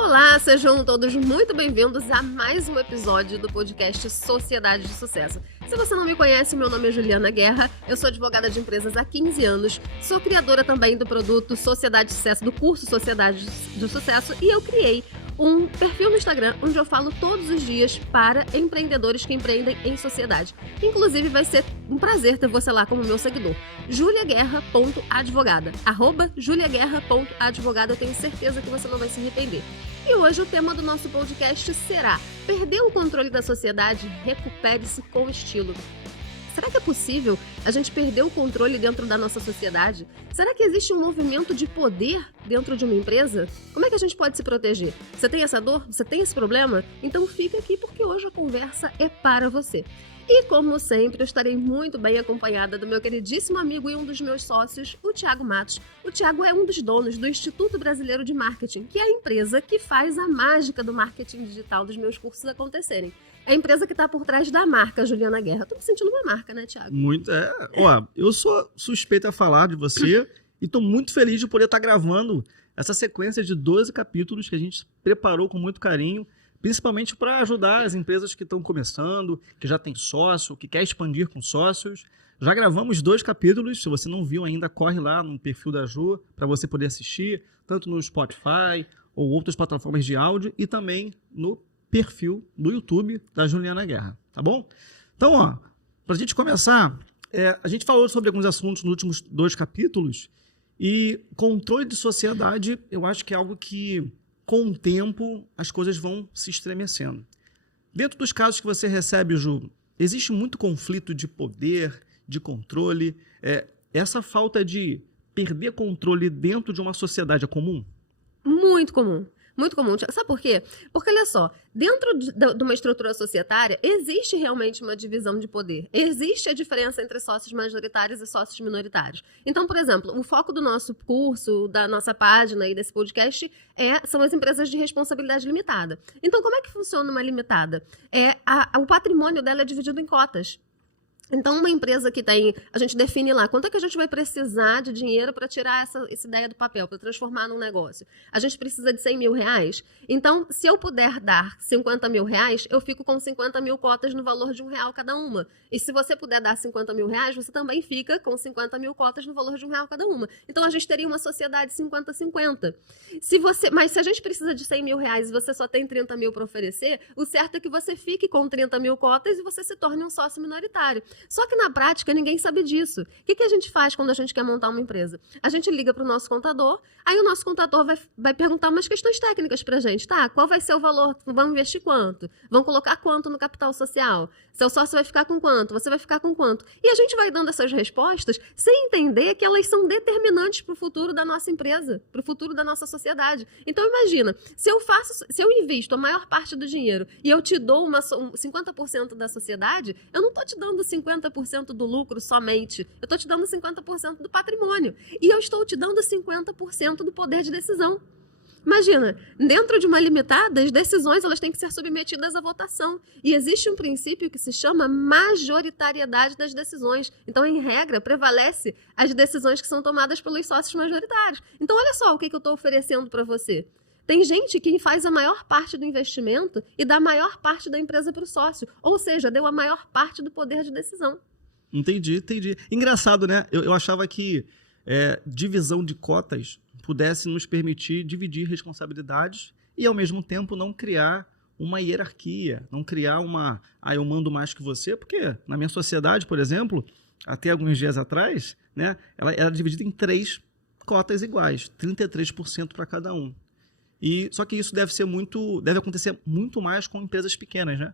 Olá, sejam todos muito bem-vindos a mais um episódio do podcast Sociedade de Sucesso. Se você não me conhece, meu nome é Juliana Guerra, eu sou advogada de empresas há 15 anos, sou criadora também do produto Sociedade de Sucesso, do curso Sociedade de Sucesso, e eu criei um perfil no Instagram onde eu falo todos os dias para empreendedores que empreendem em sociedade. Inclusive, vai ser um prazer ter você lá como meu seguidor. juliaguerra.advogada @juliaguerra.advogada. Eu tenho certeza que você não vai se arrepender. E hoje o tema do nosso podcast será: perder o controle da sociedade? Recupere-se com estilo. Será que é possível a gente perder o controle dentro da nossa sociedade? Será que existe um movimento de poder dentro de uma empresa? Como é que a gente pode se proteger? Você tem essa dor? Você tem esse problema? Então fica aqui porque hoje a conversa é para você. E como sempre, eu estarei muito bem acompanhada do meu queridíssimo amigo e um dos meus sócios, o Thiago Matos. O Thiago é um dos donos do Instituto Brasileiro de Marketing, que é a empresa que faz a mágica do marketing digital dos meus cursos acontecerem. É a empresa que está por trás da marca Juliana Guerra. Tô me sentindo uma marca, né, Thiago? Muito, Ó, eu sou suspeita a falar de você e estou muito feliz de poder estar gravando essa sequência de 12 capítulos que a gente preparou com muito carinho, principalmente para ajudar as empresas que estão começando, que já tem sócio, que quer expandir com sócios. Já gravamos 2 capítulos, se você não viu ainda, corre lá no perfil da Ju para você poder assistir, tanto no Spotify ou outras plataformas de áudio e também no perfil do YouTube da Juliana Guerra, tá bom? Então, ó, para a gente começar, a gente falou sobre alguns assuntos nos últimos 2 capítulos e controle de sociedade, eu acho que é algo que, com o tempo, as coisas vão se estremecendo. Dentro dos casos que você recebe, Ju, existe muito conflito de poder, de controle. Essa falta de perder controle dentro de uma sociedade é comum? Muito comum. Muito comum. Sabe por quê? Porque, olha só, dentro de uma estrutura societária, existe realmente uma divisão de poder. Existe a diferença entre sócios majoritários e sócios minoritários. Então, por exemplo, o foco do nosso curso, da nossa página e desse podcast são as empresas de responsabilidade limitada. Então, como é que funciona uma limitada? O patrimônio dela é dividido em cotas. Então, uma empresa que tem, a gente define lá, quanto é que a gente vai precisar de dinheiro para tirar essa ideia do papel, para transformar num negócio? A gente precisa de 100 mil reais? Então, se eu puder dar 50 mil reais, eu fico com 50 mil cotas no valor de R$1 cada uma. E se você puder dar 50 mil reais, você também fica com 50 mil cotas no valor de R$1 cada uma. Então, a gente teria uma sociedade 50-50. Mas se a gente precisa de 100 mil reais e você só tem 30 mil para oferecer, o certo é que você fique com 30 mil cotas e você se torne um sócio minoritário. Só que na prática ninguém sabe disso. O que a gente faz quando a gente quer montar uma empresa? A gente liga para o nosso contador, aí o nosso contador vai perguntar umas questões técnicas para a gente. Tá, qual vai ser o valor? Vão investir quanto? Vão colocar quanto no capital social? Seu sócio vai ficar com quanto? Você vai ficar com quanto? E a gente vai dando essas respostas sem entender que elas são determinantes para o futuro da nossa empresa, para o futuro da nossa sociedade. Então imagina, se eu invisto a maior parte do dinheiro e eu te dou 50% da sociedade, eu não estou te dando 50% do lucro somente. Eu estou te dando 50% do patrimônio. E eu estou te dando 50% do poder de decisão. Imagina, dentro de uma limitada, as decisões elas têm que ser submetidas à votação. E existe um princípio que se chama majoritariedade das decisões. Então, em regra, prevalece as decisões que são tomadas pelos sócios majoritários. Então, olha só o que eu estou oferecendo para você. Tem gente que faz a maior parte do investimento e dá a maior parte da empresa para o sócio. Ou seja, deu a maior parte do poder de decisão. Entendi. Engraçado, né? Eu achava que divisão de cotas pudesse nos permitir dividir responsabilidades e, ao mesmo tempo, não criar uma hierarquia, não criar eu mando mais que você, porque na minha sociedade, por exemplo, até alguns dias atrás, né, ela era dividida em 3 cotas iguais, 33% para cada um. Só que isso deve acontecer muito mais com empresas pequenas, né?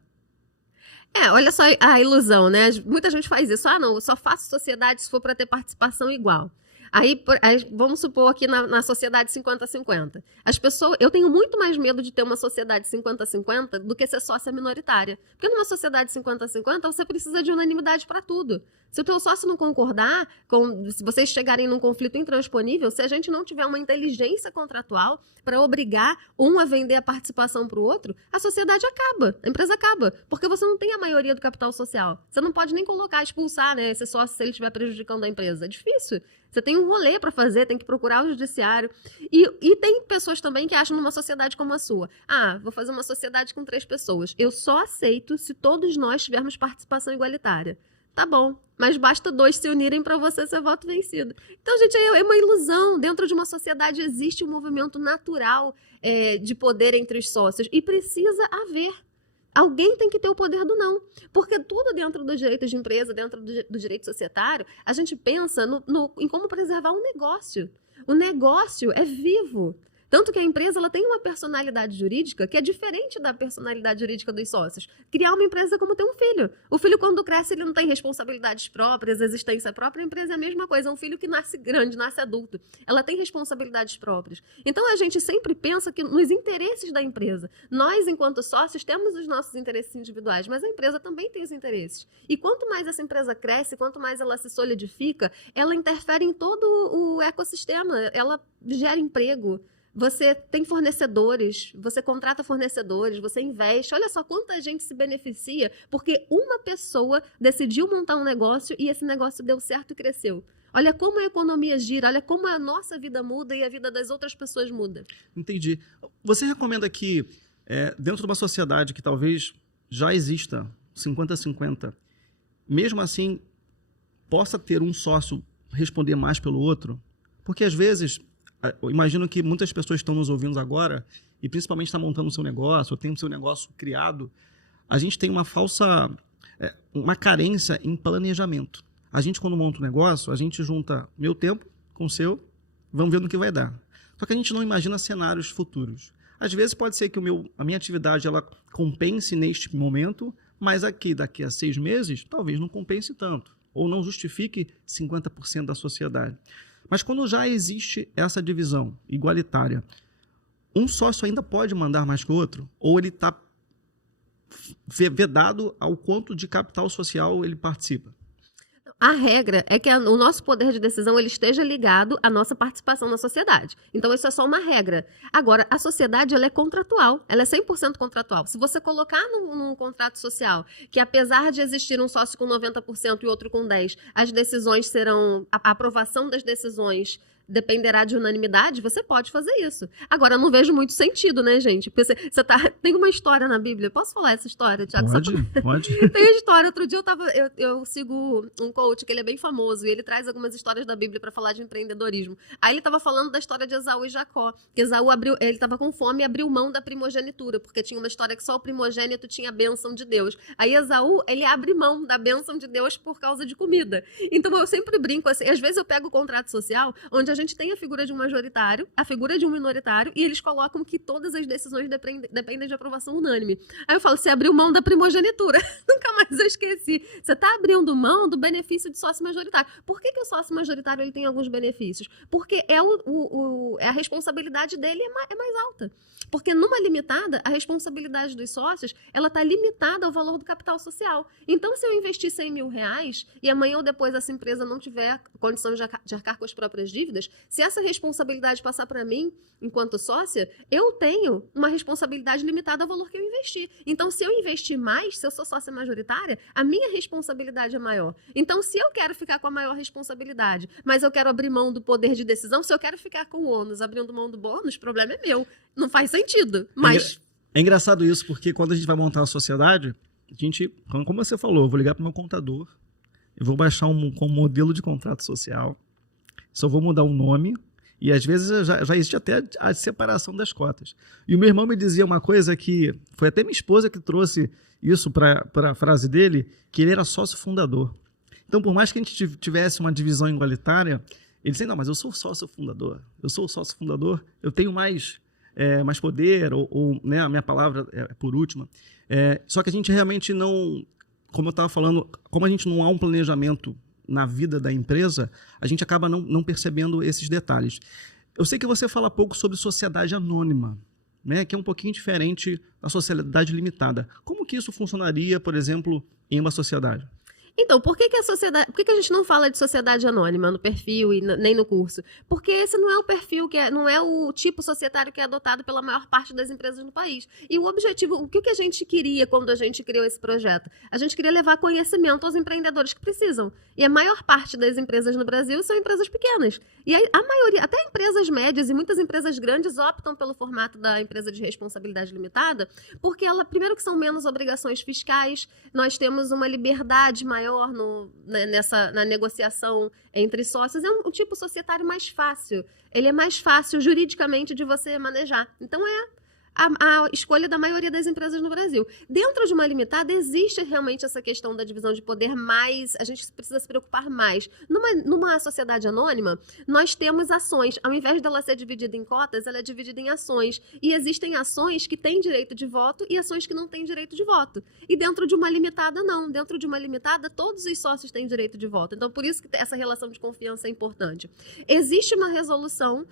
Olha só a ilusão, né? Muita gente faz isso. Não, eu só faço sociedade se for para ter participação igual. Aí vamos supor aqui na sociedade 50-50. Eu tenho muito mais medo de ter uma sociedade 50-50 do que ser sócia minoritária. Porque numa sociedade 50-50, você precisa de unanimidade para tudo. Se o teu sócio não concordar, se vocês chegarem num conflito intransponível, se a gente não tiver uma inteligência contratual para obrigar um a vender a participação para o outro, a sociedade acaba, a empresa acaba, porque você não tem a maioria do capital social. Você não pode nem expulsar, né, esse sócio se ele estiver prejudicando a empresa. É difícil. Você tem um rolê para fazer, tem que procurar o judiciário. E tem pessoas também que acham numa sociedade como a sua. Ah, vou fazer uma sociedade com 3 pessoas. Eu só aceito se todos nós tivermos participação igualitária. Tá bom, mas basta 2 se unirem para você ser voto vencido. Então, gente, é uma ilusão. Dentro de uma sociedade existe um movimento natural de poder entre os sócios e precisa haver. Alguém tem que ter o poder do não. Porque tudo dentro dos direitos de empresa, dentro do direito societário, a gente pensa em como preservar um negócio. O negócio é vivo. Tanto que a empresa ela tem uma personalidade jurídica que é diferente da personalidade jurídica dos sócios. Criar uma empresa é como ter um filho. O filho, quando cresce, ele não tem responsabilidades próprias, existência própria. A empresa é a mesma coisa. É um filho que nasce grande, nasce adulto. Ela tem responsabilidades próprias. Então, a gente sempre pensa que nos interesses da empresa. Nós, enquanto sócios, temos os nossos interesses individuais, mas a empresa também tem os interesses. E quanto mais essa empresa cresce, quanto mais ela se solidifica, ela interfere em todo o ecossistema. Ela gera emprego. Você tem fornecedores, você contrata fornecedores, você investe. Olha só quanta gente se beneficia porque uma pessoa decidiu montar um negócio e esse negócio deu certo e cresceu. Olha como a economia gira, olha como a nossa vida muda e a vida das outras pessoas muda. Entendi. Você recomenda que, dentro de uma sociedade que talvez já exista 50-50, mesmo assim, possa ter um sócio responder mais pelo outro? Porque, às vezes, eu imagino que muitas pessoas estão nos ouvindo agora e principalmente estão montando o seu negócio, ou tem o seu negócio criado. A gente tem uma carência em planejamento. A gente, quando monta um negócio, a gente junta meu tempo com o seu, vamos ver no que vai dar. Só que a gente não imagina cenários futuros. Às vezes pode ser que a minha atividade ela compense neste momento, mas daqui a 6 meses, talvez não compense tanto, ou não justifique 50% da sociedade. Mas quando já existe essa divisão igualitária, um sócio ainda pode mandar mais que o outro? Ou ele está vedado ao quanto de capital social ele participa? A regra é que o nosso poder de decisão ele esteja ligado à nossa participação na sociedade. Então, isso é só uma regra. Agora, a sociedade ela é contratual, ela é 100% contratual. Se você colocar num contrato social que, apesar de existir um sócio com 90% e outro com 10%, as decisões serão... A aprovação das decisões dependerá de unanimidade, você pode fazer isso. Agora, eu não vejo muito sentido, né, gente? Porque tem uma história na Bíblia. Posso falar essa história, Tiago? Pode. Tem a história. Outro dia eu sigo um coach que ele é bem famoso e ele traz algumas histórias da Bíblia para falar de empreendedorismo. Aí ele estava falando da história de Esaú e Jacó. Que Esaú ele estava com fome e abriu mão da primogenitura, porque tinha uma história que só o primogênito tinha a bênção de Deus. Aí Esaú, ele abre mão da bênção de Deus por causa de comida. Então eu sempre brinco assim, às vezes eu pego o contrato social, onde a gente tem a figura de um majoritário, a figura de um minoritário, e eles colocam que todas as decisões dependem de aprovação unânime. Aí eu falo, você abriu mão da primogenitura. Nunca mais eu esqueci. Você está abrindo mão do benefício de sócio majoritário. Por que o sócio majoritário ele tem alguns benefícios? Porque a responsabilidade dele é mais alta. Porque numa limitada, a responsabilidade dos sócios ela está limitada ao valor do capital social. Então, se eu investir 100 mil reais e amanhã ou depois essa empresa não tiver condição de arcar com as próprias dívidas, se essa responsabilidade passar para mim, enquanto sócia, eu tenho uma responsabilidade limitada ao valor que eu investi. Então, se eu investir mais, se eu sou sócia majoritária, a minha responsabilidade é maior. Então, se eu quero ficar com a maior responsabilidade, mas eu quero abrir mão do poder de decisão, se eu quero ficar com o ônus, abrindo mão do bônus, o problema é meu. Não faz sentido, mas... É engraçado isso, porque quando a gente vai montar a sociedade, a gente, como você falou, eu vou ligar para o meu contador, eu vou baixar um modelo de contrato social, só vou mudar o nome, e às vezes já existe até a separação das cotas. E o meu irmão me dizia uma coisa que, foi até minha esposa que trouxe isso para a frase dele, que ele era sócio fundador. Então, por mais que a gente tivesse uma divisão igualitária, ele dizia, não, mas eu sou sócio fundador, eu tenho mais poder, ou né, a minha palavra é por última. Só que a gente realmente não, como eu estava falando, como a gente não há um planejamento na vida da empresa, a gente acaba não percebendo esses detalhes. Eu sei que você fala pouco sobre sociedade anônima, né, que é um pouquinho diferente da sociedade limitada. Como que isso funcionaria, por exemplo, em uma sociedade? Então, por que a gente não fala de sociedade anônima no perfil e nem no curso? Porque esse não é o perfil, não é o tipo societário que é adotado pela maior parte das empresas no país. E o objetivo, o que a gente queria quando a gente criou esse projeto? A gente queria levar conhecimento aos empreendedores que precisam. E a maior parte das empresas no Brasil são empresas pequenas. E a maioria, até empresas médias e muitas empresas grandes optam pelo formato da empresa de responsabilidade limitada, porque primeiro que são menos obrigações fiscais, nós temos uma liberdade maior na negociação entre sócios. É um tipo societário mais fácil. Ele é mais fácil juridicamente de você manejar. Então, a escolha da maioria das empresas no Brasil. Dentro de uma limitada, existe realmente essa questão da divisão de poder mais... A gente precisa se preocupar mais. Numa sociedade anônima, nós temos ações. Ao invés dela ser dividida em cotas, ela é dividida em ações. E existem ações que têm direito de voto e ações que não têm direito de voto. E dentro de uma limitada, não. Dentro de uma limitada, todos os sócios têm direito de voto. Então, por isso que essa relação de confiança é importante. Existe uma resolução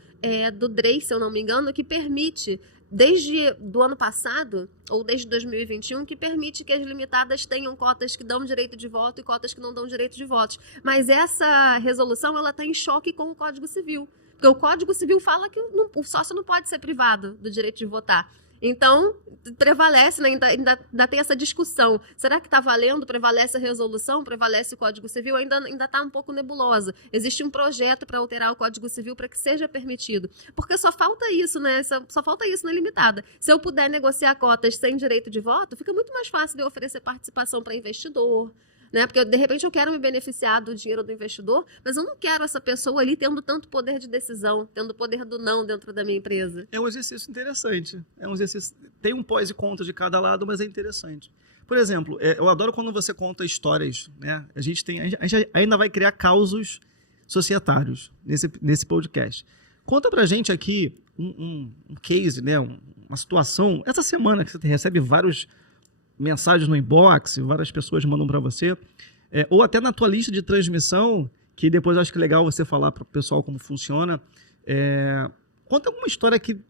do DREI, se eu não me engano, que permite... desde do ano passado, ou desde 2021, que permite que as limitadas tenham cotas que dão direito de voto e cotas que não dão direito de votos. Mas essa resolução está em choque com o Código Civil. Porque o Código Civil fala que o sócio não pode ser privado do direito de votar. Então, prevalece, né? ainda tem essa discussão. Será que está valendo? Prevalece a resolução? Prevalece o Código Civil? Ainda está um pouco nebulosa. Existe um projeto para alterar o Código Civil para que seja permitido. Porque só falta isso, né? Só falta isso na limitada. Se eu puder negociar cotas sem direito de voto, fica muito mais fácil de eu oferecer participação para investidor, né? Porque, de repente, eu quero me beneficiar do dinheiro do investidor, mas eu não quero essa pessoa ali tendo tanto poder de decisão, tendo poder do não dentro da minha empresa. É um exercício interessante. Tem um pós e contra de cada lado, mas é interessante. Por exemplo, eu adoro quando você conta histórias, né? A gente ainda vai criar causos societários nesse podcast. Conta pra gente aqui um case, né? Uma situação. Essa semana que você recebe vários mensagens no inbox, várias pessoas mandam para você, ou até na tua lista de transmissão, que depois eu acho que é legal você falar para o pessoal como funciona. Conta alguma história que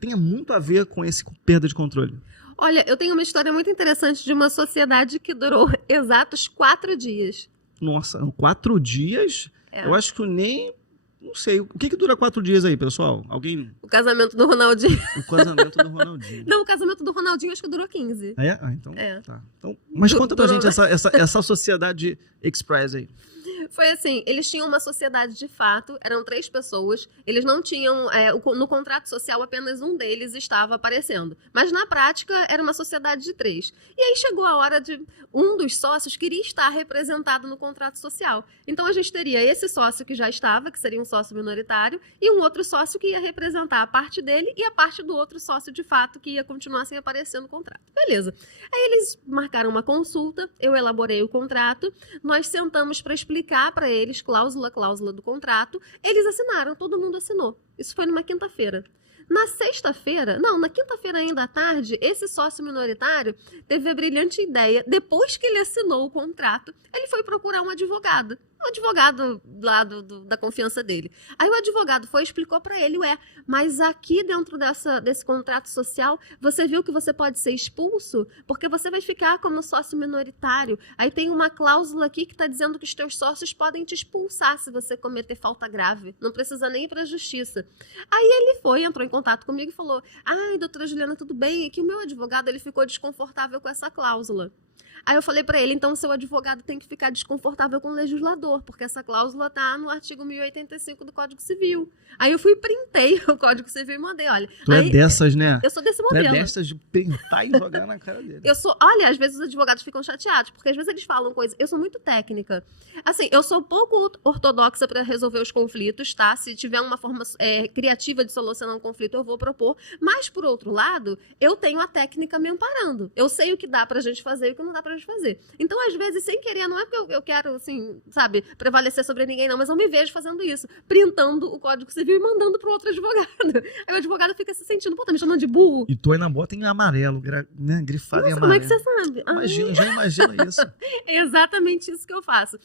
tenha muito a ver com esse perda de controle. Olha, eu tenho uma história muito interessante de uma sociedade que durou exatos 4 dias. Nossa, 4 dias? Eu acho que eu nem... Não sei. O que dura 4 dias aí, pessoal? Alguém... O casamento do Ronaldinho. O casamento do Ronaldinho. Não, o casamento do Ronaldinho acho que durou 15. Então... Tá. Então, mas conta pra gente essa sociedade express aí. Foi assim, eles tinham uma sociedade de fato, eram 3 pessoas, eles não tinham, no contrato social apenas um deles estava aparecendo, mas na prática era uma sociedade de 3. E aí chegou a hora de um dos sócios queria estar representado no contrato social. Então a gente teria esse sócio que já estava, que seria um sócio minoritário, e um outro sócio que ia representar a parte dele e a parte do outro sócio de fato que ia continuar sem aparecer no contrato. Beleza. Aí eles marcaram uma consulta, eu elaborei o contrato, nós sentamos para explicar para eles, cláusula do contrato, eles assinaram, todo mundo assinou. Isso foi numa quinta-feira. Na quinta-feira ainda à tarde, esse sócio minoritário teve a brilhante ideia, depois que ele assinou o contrato, ele foi procurar um advogado lá da confiança dele. Aí o advogado explicou para ele, mas aqui dentro desse contrato social, você viu que você pode ser expulso? Porque você vai ficar como sócio minoritário. Aí tem uma cláusula aqui que está dizendo que os teus sócios podem te expulsar se você cometer falta grave. Não precisa nem ir para a justiça. Aí ele entrou em contato comigo e falou, doutora Juliana, tudo bem? É que o meu advogado ele ficou desconfortável com essa cláusula. Aí eu falei para ele, então seu advogado tem que ficar desconfortável com o legislador, porque essa cláusula está no artigo 1085 do Código Civil. Aí eu printei o Código Civil e mandei, olha. Tu é dessas, né? Eu sou desse modelo. Tu é dessas de printar e jogar na cara dele. Olha, às vezes os advogados ficam chateados, porque às vezes eles falam coisas, eu sou muito técnica. Assim, eu sou pouco ortodoxa para resolver os conflitos, tá? Se tiver uma forma criativa de solucionar um conflito, eu vou propor. Mas, por outro lado, eu tenho a técnica me amparando. Eu sei o que dá pra gente fazer e o que não dá pra gente fazer. Então, às vezes, sem querer, não é porque eu quero, assim, sabe, prevalecer sobre ninguém, não, mas eu me vejo fazendo isso, printando o Código Civil e mandando pro outro advogado. Aí o advogado fica se sentindo, tá me chamando de burro. E tu ainda bota em amarelo, né, grifado em amarelo. Como é que você sabe? Já imagino isso. É exatamente isso que eu faço.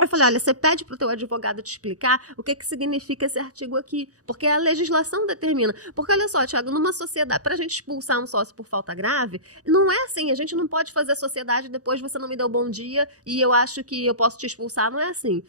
Eu falei, olha, você pede para o teu advogado te explicar o que significa esse artigo aqui, porque a legislação determina. Porque, olha só, Thiago, numa sociedade, para a gente expulsar um sócio por falta grave, não é assim, a gente não pode fazer a sociedade e depois você não me deu bom dia e eu acho que eu posso te expulsar, não é assim.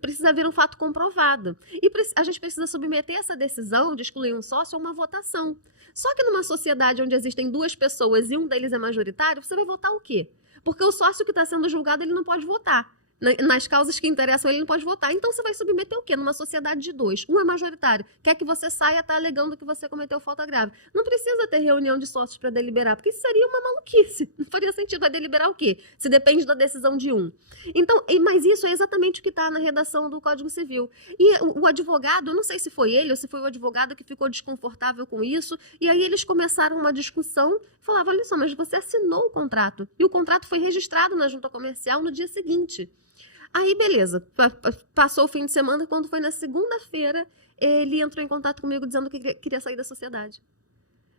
Precisa haver um fato comprovado. E a gente precisa submeter essa decisão de excluir um sócio a uma votação. Só que numa sociedade onde existem duas pessoas e um deles é majoritário, você vai votar o quê? Porque o sócio que está sendo julgado, ele não pode votar. Nas causas que interessam, ele não pode votar. Então, você vai submeter o quê? Numa sociedade de dois. Um é majoritário. Quer que você saia, está alegando que você cometeu falta grave. Não precisa ter reunião de sócios para deliberar, porque isso seria uma maluquice. Não faria sentido. Vai deliberar o quê? Se depende da decisão de um. Então, mas isso é exatamente o que está na redação do Código Civil. E o advogado, eu não sei se foi ele ou se foi o advogado que ficou desconfortável com isso, e aí eles começaram uma discussão, falavam, olha só, mas você assinou o contrato. E o contrato foi registrado na junta comercial no dia seguinte. Aí, beleza, passou o fim de semana, quando foi na segunda-feira, ele entrou em contato comigo dizendo que queria sair da sociedade.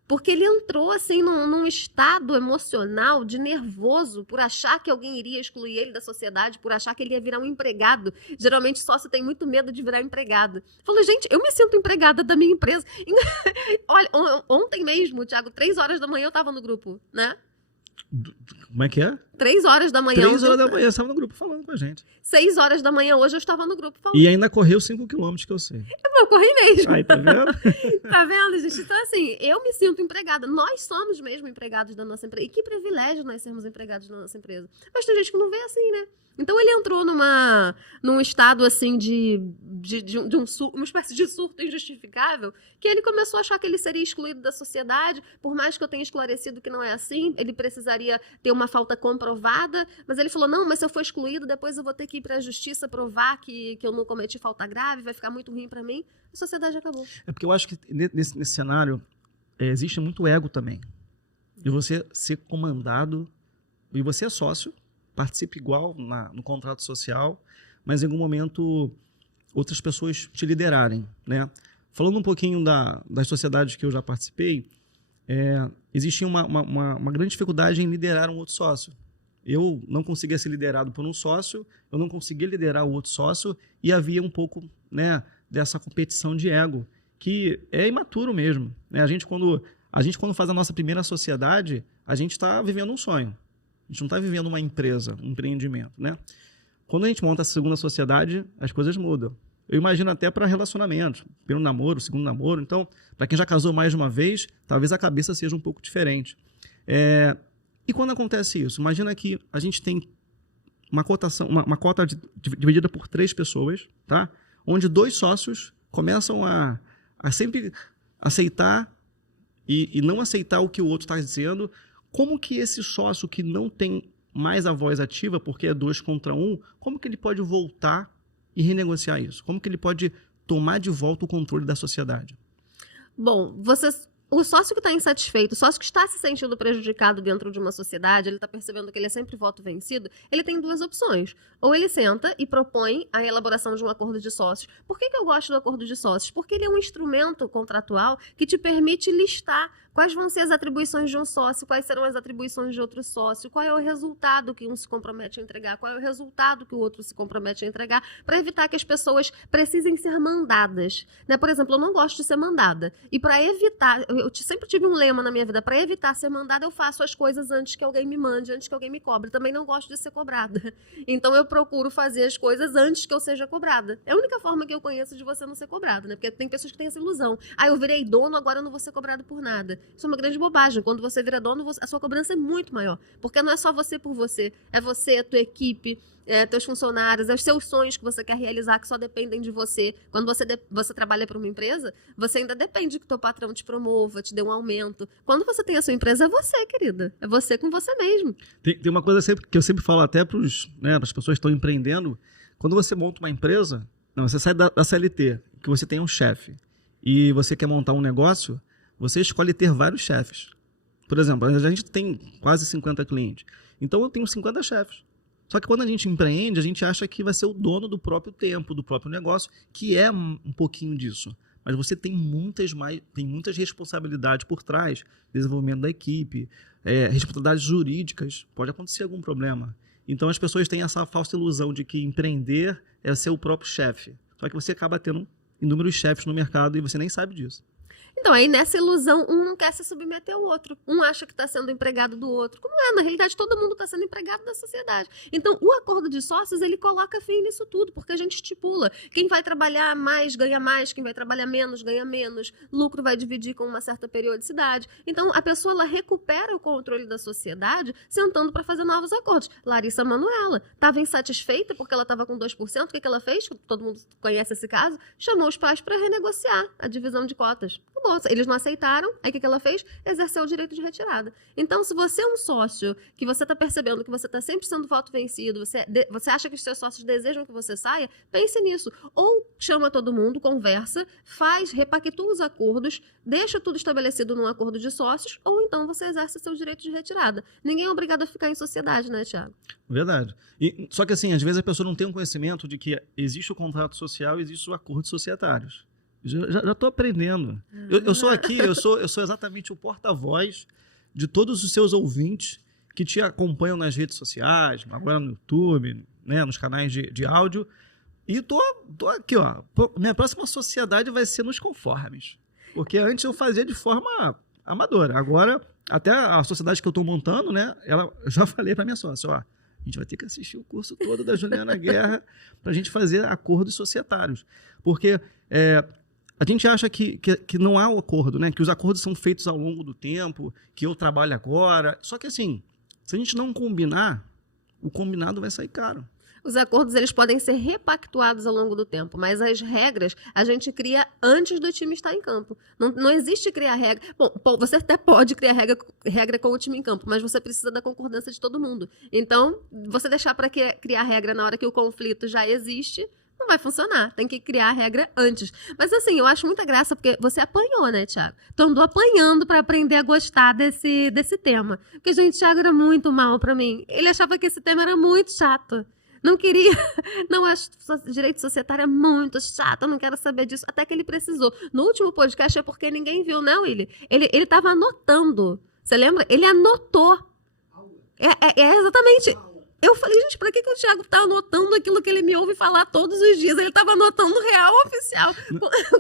Porque ele entrou, assim, num estado emocional de nervoso por achar que alguém iria excluir ele da sociedade, por achar que ele ia virar um empregado. Geralmente, sócio tem muito medo de virar empregado. Falou, gente, eu me sinto empregada da minha empresa. Olha, ontem mesmo, Thiago, 3 horas da manhã eu estava no grupo, né? Como é que é? 3 horas da manhã. 3 horas da manhã, você estava no grupo falando com a gente. 6 horas da manhã, hoje eu estava no grupo falando. E ainda correu 5 quilômetros, que eu sei. Eu corri mesmo. Aí, tá vendo? Tá vendo, gente? Então, assim, eu me sinto empregada. Nós somos mesmo empregados da nossa empresa. E que privilégio nós sermos empregados da nossa empresa. Mas tem gente que não vê assim, né? Então, ele entrou num estado, assim, uma espécie de surto injustificável, que ele começou a achar que ele seria excluído da sociedade, por mais que eu tenha esclarecido que não é assim, ele precisaria ter uma falta comprovada, mas ele falou, não, mas se eu for excluído, depois eu vou ter que ir para a justiça provar que eu não cometi falta grave, vai ficar muito ruim para mim. A sociedade acabou. É porque eu acho que nesse cenário existe muito ego também. De você ser comandado, e você é sócio, participa igual no contrato social, mas em algum momento outras pessoas te liderarem, né? Falando um pouquinho das sociedades que eu já participei, existia uma grande dificuldade em liderar um outro sócio. Eu não conseguia ser liderado por um sócio, eu não conseguia liderar o outro sócio, e havia um pouco, né, dessa competição de ego, que é imaturo mesmo, né? A gente, quando faz a nossa primeira sociedade, a gente está vivendo um sonho. A gente não está vivendo uma empresa, um empreendimento, né? Quando a gente monta a segunda sociedade, as coisas mudam. Eu imagino até para relacionamentos, primeiro namoro, segundo namoro. Então, para quem já casou mais de uma vez, talvez a cabeça seja um pouco diferente. E quando acontece isso? Imagina que a gente tem uma cota dividida por 3 pessoas, tá? Onde 2 sócios começam a sempre aceitar e não aceitar o que o outro está dizendo. Como que esse sócio que não tem mais a voz ativa, porque é 2 contra 1, como que ele pode voltar e renegociar isso? Como que ele pode tomar de volta o controle da sociedade? Bom, o sócio que está insatisfeito, o sócio que está se sentindo prejudicado dentro de uma sociedade, ele está percebendo que ele é sempre voto vencido, ele tem 2 opções. Ou ele senta e propõe a elaboração de um acordo de sócios. Por que eu gosto do acordo de sócios? Porque ele é um instrumento contratual que te permite listar quais vão ser as atribuições de um sócio, quais serão as atribuições de outro sócio, qual é o resultado que um se compromete a entregar, qual é o resultado que o outro se compromete a entregar, para evitar que as pessoas precisem ser mandadas, né? Por exemplo, eu não gosto de ser mandada. E para evitar, eu sempre tive um lema na minha vida, para evitar ser mandada, eu faço as coisas antes que alguém me mande, antes que alguém me cobre. Também não gosto de ser cobrada. Então eu procuro fazer as coisas antes que eu seja cobrada. É a única forma que eu conheço de você não ser cobrado, né? Porque tem pessoas que têm essa ilusão. Eu virei dono, agora eu não vou ser cobrado por nada. Isso é uma grande bobagem. Quando você vira dono, a sua cobrança é muito maior. Porque não é só você por você. É você, a tua equipe, teus funcionários, os seus sonhos que você quer realizar, que só dependem de você. Quando você trabalha para uma empresa, você ainda depende que teu patrão te promova, te dê um aumento. Quando você tem a sua empresa, é você, querida. É você com você mesmo. Tem uma coisa que eu sempre falo até para as pessoas que estão empreendendo. Quando você monta uma empresa, você sai da CLT, que você tem um chefe, e você quer montar um negócio, você escolhe ter vários chefes. Por exemplo, a gente tem quase 50 clientes. Então, eu tenho 50 chefes. Só que quando a gente empreende, a gente acha que vai ser o dono do próprio tempo, do próprio negócio, que é um pouquinho disso. Mas você tem muitas responsabilidades por trás. Desenvolvimento da equipe, responsabilidades jurídicas. Pode acontecer algum problema. Então as pessoas têm essa falsa ilusão de que empreender é ser o próprio chefe. Só que você acaba tendo inúmeros chefes no mercado e você nem sabe disso. Então, aí nessa ilusão, um não quer se submeter ao outro. Um acha que está sendo empregado do outro. Como é? Na realidade, todo mundo está sendo empregado da sociedade. Então, o acordo de sócios, ele coloca fim nisso tudo, porque a gente estipula. Quem vai trabalhar mais, ganha mais. Quem vai trabalhar menos, ganha menos. Lucro vai dividir com uma certa periodicidade. Então, a pessoa, ela recupera o controle da sociedade sentando para fazer novos acordos. Larissa Manoela estava insatisfeita porque ela estava com 2%. O que ela fez? Todo mundo conhece esse caso. Chamou os pais para renegociar a divisão de cotas. Eles não aceitaram, aí o que ela fez? Exerceu o direito de retirada. Então, se você é um sócio que você está percebendo que você está sempre sendo voto vencido, você acha que os seus sócios desejam que você saia, pense nisso. Ou chama todo mundo, conversa, repactua os acordos, deixa tudo estabelecido num acordo de sócios, ou então você exerce seu direito de retirada. Ninguém é obrigado a ficar em sociedade, né, Thiago? Verdade. Só que assim, às vezes a pessoa não tem um conhecimento de que existe o contrato social e existe o acordo societários. Já estou aprendendo. Eu sou aqui, eu sou exatamente o porta-voz de todos os seus ouvintes que te acompanham nas redes sociais, agora no YouTube, né, nos canais de áudio. E tô aqui, ó. Minha próxima sociedade vai ser nos conformes. Porque antes eu fazia de forma amadora. Agora, até a sociedade que eu estou montando, né, eu já falei para minha sócia, ó, a gente vai ter que assistir o curso todo da Juliana Guerra para a gente fazer acordos societários. Porque a gente acha que não há o acordo, né? Que os acordos são feitos ao longo do tempo, que eu trabalho agora. Só que assim, se a gente não combinar, o combinado vai sair caro. Os acordos, eles podem ser repactuados ao longo do tempo, mas as regras a gente cria antes do time estar em campo. Não existe criar regra. Bom, você até pode criar regra com o time em campo, mas você precisa da concordância de todo mundo. Então, você deixar para criar regra na hora que o conflito já existe, não vai funcionar. Tem que criar a regra antes. Mas assim, eu acho muita graça, porque você apanhou, né, Thiago? Tu andou apanhando para aprender a gostar desse tema. Porque, gente, Thiago era muito mal para mim. Ele achava que esse tema era muito chato. Não queria. Não, acho direito societário é muito chato, eu não quero saber disso. Até que ele precisou. No último podcast é porque ninguém viu, né, Willy? Ele estava anotando. Você lembra? Ele anotou. Exatamente. Eu falei, gente, pra que o Thiago tá anotando aquilo que ele me ouve falar todos os dias? Ele tava anotando real oficial.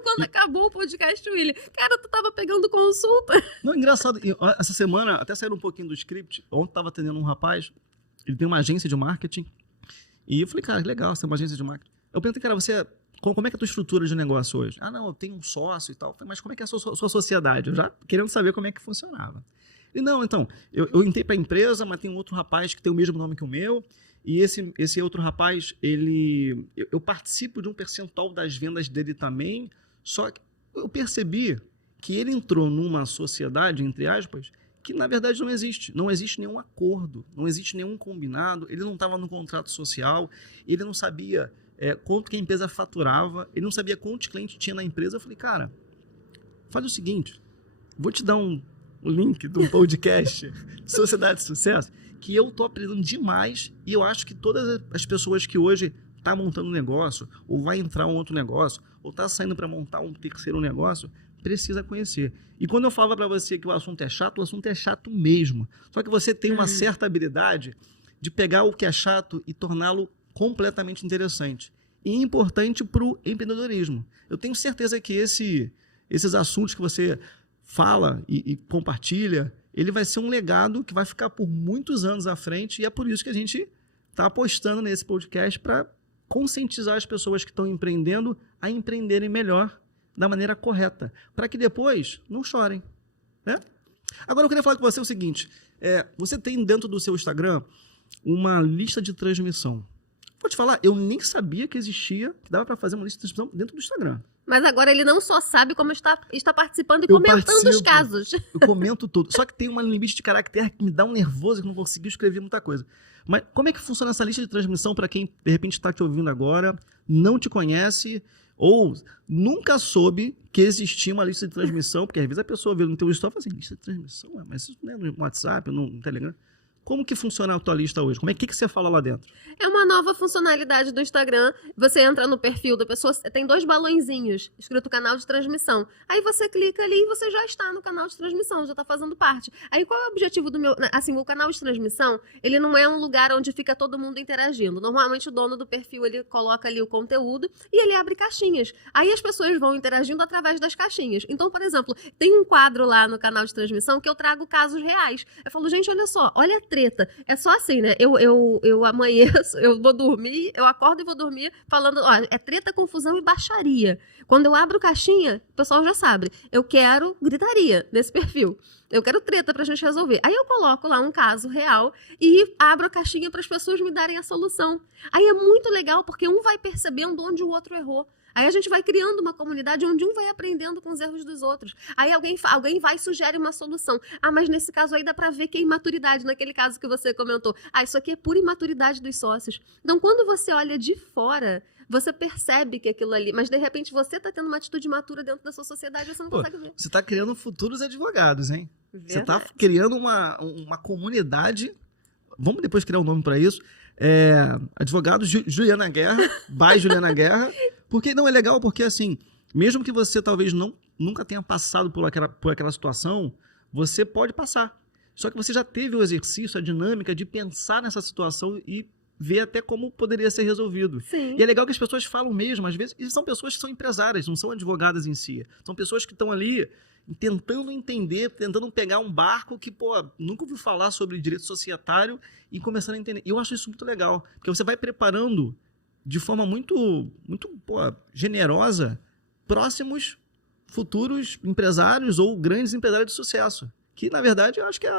Quando acabou o podcast, Willy, cara, tu tava pegando consulta. Não, engraçado, essa semana, até saindo um pouquinho do script, ontem tava atendendo um rapaz, ele tem uma agência de marketing, e eu falei, cara, que legal, você é uma agência de marketing. Eu perguntei, cara, como é que é a tua estrutura de negócio hoje? Ah, não, eu tenho um sócio e tal. Eu falei, mas como é que é a sua sociedade? Eu já querendo saber como é que funcionava. E não, então, eu entrei para a empresa, mas tem um outro rapaz que tem o mesmo nome que o meu, e esse outro rapaz, eu participo de um percentual das vendas dele também, só que eu percebi que ele entrou numa sociedade, entre aspas, que na verdade não existe. Não existe nenhum acordo, não existe nenhum combinado, ele não estava no contrato social, ele não sabia quanto que a empresa faturava, ele não sabia quantos clientes tinha na empresa. Eu falei, cara, faz o seguinte, vou te dar o link do podcast Sociedade de Sucesso, que eu tô aprendendo demais e eu acho que todas as pessoas que hoje tá montando um negócio, ou vai entrar um outro negócio, ou tá saindo para montar um terceiro negócio, precisa conhecer. E quando eu falava para você que o assunto é chato mesmo. Só que você tem uma certa habilidade de pegar o que é chato e torná-lo completamente interessante. E importante para o empreendedorismo. Eu tenho certeza que esses assuntos que você fala e compartilha, ele vai ser um legado que vai ficar por muitos anos à frente, e é por isso que a gente está apostando nesse podcast para conscientizar as pessoas que estão empreendendo a empreenderem melhor, da maneira correta, para que depois não chorem, né? Agora eu queria falar com você o seguinte, você tem dentro do seu Instagram uma lista de transmissão. Vou te falar, eu nem sabia que existia, que dava para fazer uma lista de transmissão dentro do Instagram. Mas agora ele não só sabe como está participando e comentando os casos. Eu comento tudo. Só que tem um limite de caractere que me dá um nervoso que não consigo escrever muita coisa. Mas como é que funciona essa lista de transmissão para quem, de repente, está te ouvindo agora, não te conhece ou nunca soube que existia uma lista de transmissão? Porque às vezes a pessoa vê no teu story e fala assim, lista de transmissão? Mas isso não é no WhatsApp, no Telegram. Como que funciona a tua lista hoje? Como é que você fala lá dentro? É uma nova funcionalidade do Instagram. Você entra no perfil da pessoa, tem 2 balõezinhos escrito canal de transmissão. Aí você clica ali e você já está no canal de transmissão, já está fazendo parte. Aí qual é o objetivo do meu... Assim, o canal de transmissão, ele não é um lugar onde fica todo mundo interagindo. Normalmente o dono do perfil, ele coloca ali o conteúdo e ele abre caixinhas. Aí as pessoas vão interagindo através das caixinhas. Então, por exemplo, tem um quadro lá no canal de transmissão que eu trago casos reais. Eu falo, gente, olha só, olha a treta. É só assim, né? Eu amanheço, eu vou dormir, eu acordo e vou dormir falando, ó, é treta, confusão e baixaria. Quando eu abro caixinha, o pessoal já sabe, eu quero gritaria nesse perfil. Eu quero treta pra gente resolver. Aí eu coloco lá um caso real e abro a caixinha para as pessoas me darem a solução. Aí é muito legal porque um vai percebendo onde o outro errou. Aí a gente vai criando uma comunidade onde um vai aprendendo com os erros dos outros. Aí alguém vai e sugere uma solução. Ah, mas nesse caso aí dá pra ver que é imaturidade, naquele caso que você comentou. Ah, isso aqui é pura imaturidade dos sócios. Então, quando você olha de fora, você percebe que aquilo ali... Mas, de repente, você tá tendo uma atitude imatura dentro da sua sociedade e você não consegue ver. Você tá criando futuros advogados, hein? Verdade. Você tá criando uma comunidade... Vamos depois criar um nome pra isso. Advogado Juliana Guerra, by Juliana Guerra. Porque não é legal, porque assim, mesmo que você talvez nunca tenha passado por aquela situação, você pode passar. Só que você já teve o exercício, a dinâmica de pensar nessa situação e ver até como poderia ser resolvido. Sim. E é legal que as pessoas falam mesmo, às vezes, e são pessoas que são empresárias, não são advogadas em si. São pessoas que estão ali tentando entender, tentando pegar um barco que, nunca ouviu falar sobre direito societário e começando a entender. E eu acho isso muito legal, porque você vai preparando de forma muito, muito generosa próximos futuros empresários ou grandes empresários de sucesso. Que, na verdade, eu acho que é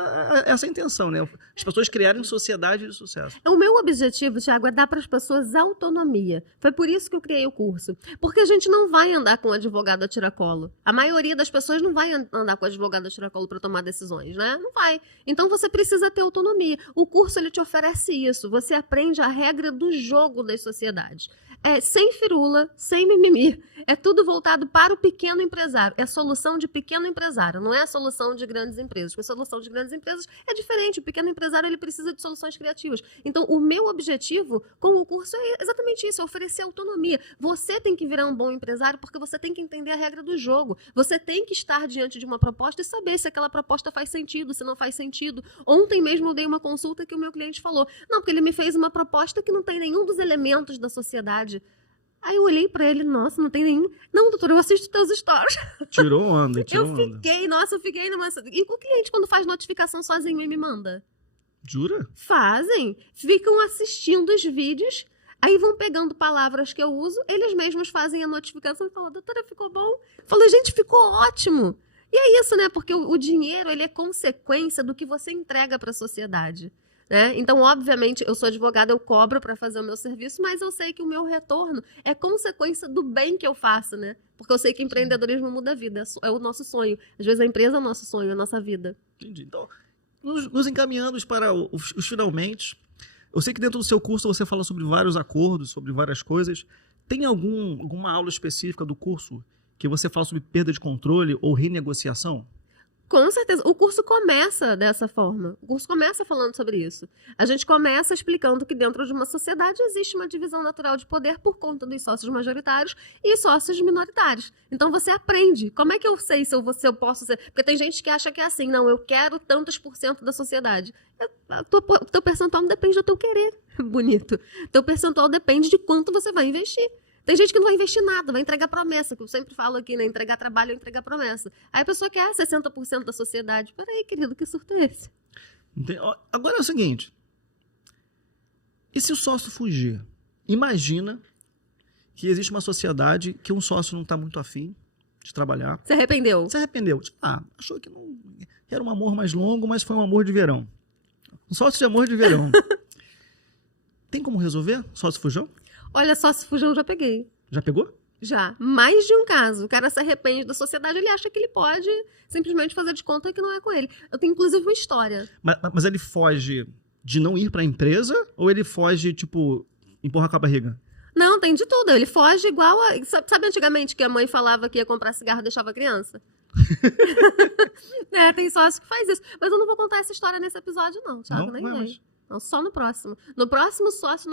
essa a intenção, né? As pessoas criarem sociedade de sucesso. O meu objetivo, Thiago, é dar para as pessoas autonomia. Foi por isso que eu criei o curso. Porque a gente não vai andar com o advogado a tiracolo. A maioria das pessoas não vai andar com o advogado a tiracolo para tomar decisões, né? Não vai. Então, você precisa ter autonomia. O curso, ele te oferece isso. Você aprende a regra do jogo das sociedades. Sem firula, sem mimimi. É tudo voltado para o pequeno empresário. É solução de pequeno empresário, não é a solução de grandes empresas. Porque a solução de grandes empresas é diferente. O pequeno empresário, ele precisa de soluções criativas. Então, o meu objetivo com o curso é exatamente isso, é oferecer autonomia. Você tem que virar um bom empresário porque você tem que entender a regra do jogo. Você tem que estar diante de uma proposta e saber se aquela proposta faz sentido, se não faz sentido. Ontem mesmo eu dei uma consulta que o meu cliente falou, não, porque ele me fez uma proposta que não tem nenhum dos elementos da sociedade. Aí eu olhei pra ele, nossa, não tem nenhum... Não, doutor, eu assisto teus stories. Tirou onda, tirou onda. Eu fiquei numa... E o cliente, quando faz notificação sozinho, ele me manda. Jura? Fazem. Ficam assistindo os vídeos, aí vão pegando palavras que eu uso, eles mesmos fazem a notificação e falam, doutora, ficou bom? Eu falo, gente, ficou ótimo. E é isso, né? Porque o dinheiro, ele é consequência do que você entrega pra sociedade. Né? Então, obviamente, eu sou advogada, eu cobro para fazer o meu serviço, mas eu sei que o meu retorno é consequência do bem que eu faço, né? Porque eu sei que empreendedorismo muda a vida, é o nosso sonho. Às vezes a empresa é o nosso sonho, é a nossa vida. Entendi. Então, nos encaminhando para os finalmente. Eu sei que dentro do seu curso você fala sobre vários acordos, sobre várias coisas. Tem alguma aula específica do curso que você fala sobre perda de controle ou renegociação? Com certeza. O curso começa dessa forma. O curso começa falando sobre isso. A gente começa explicando que dentro de uma sociedade existe uma divisão natural de poder por conta dos sócios majoritários e sócios minoritários. Então você aprende. Como é que eu sei se eu posso ser... Porque tem gente que acha que é assim, não, eu quero tantos % da sociedade. O teu percentual não depende do teu querer. Bonito. Teu percentual depende de quanto você vai investir. Tem gente que não vai investir nada, vai entregar promessa, que eu sempre falo aqui, né? Entregar trabalho ou entregar promessa. Aí a pessoa quer 60% da sociedade. Peraí, querido, que surto é esse? Agora é o seguinte. E se o sócio fugir? Imagina que existe uma sociedade que um sócio não está muito afim de trabalhar. Se arrependeu? Se arrependeu. Achou que não era um amor mais longo, mas foi um amor de verão. Um sócio de amor de verão. Tem como resolver sócio fujão? Olha, sócio fujão já peguei. Já pegou? Já. Mais de um caso. O cara se arrepende da sociedade, ele acha que ele pode simplesmente fazer de conta que não é com ele. Eu tenho, inclusive, uma história. Mas ele foge de não ir para a empresa ou ele foge, tipo, empurrar com a barriga? Não, tem de tudo. Ele foge igual a... Sabe antigamente que a mãe falava que ia comprar cigarro e deixava a criança? Tem sócio que faz isso. Mas eu não vou contar essa história nesse episódio, não, Thiago. Não? Nem Ué, vem. Não, só no próximo. No próximo sócio,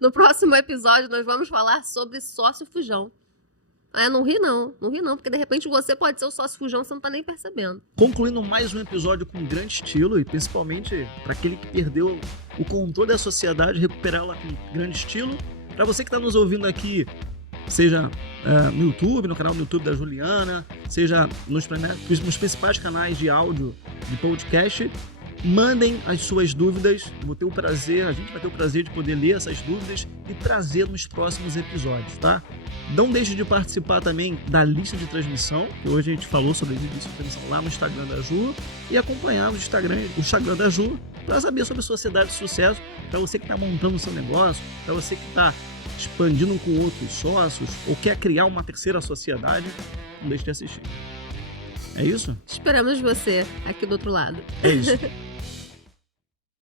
no próximo episódio, nós vamos falar sobre sócio fujão. Não ri não, porque de repente você pode ser o sócio fujão, você não tá nem percebendo. Concluindo mais um episódio com grande estilo, e principalmente para aquele que perdeu o controle da sociedade, recuperá-la com grande estilo. Para você que está nos ouvindo aqui, seja no YouTube, no canal do YouTube da Juliana, seja nos principais canais de áudio de podcast, mandem as suas dúvidas. A gente vai ter o prazer de poder ler essas dúvidas e trazer nos próximos episódios, tá? Não deixe de participar também da lista de transmissão, que hoje a gente falou sobre a lista de transmissão lá no Instagram da Ju, e acompanhar o Instagram da Ju para saber sobre sociedade de sucesso, para você que está montando o seu negócio, para você que está expandindo com outros sócios ou quer criar uma terceira sociedade, não deixe de assistir. É isso? Esperamos você aqui do outro lado. É isso.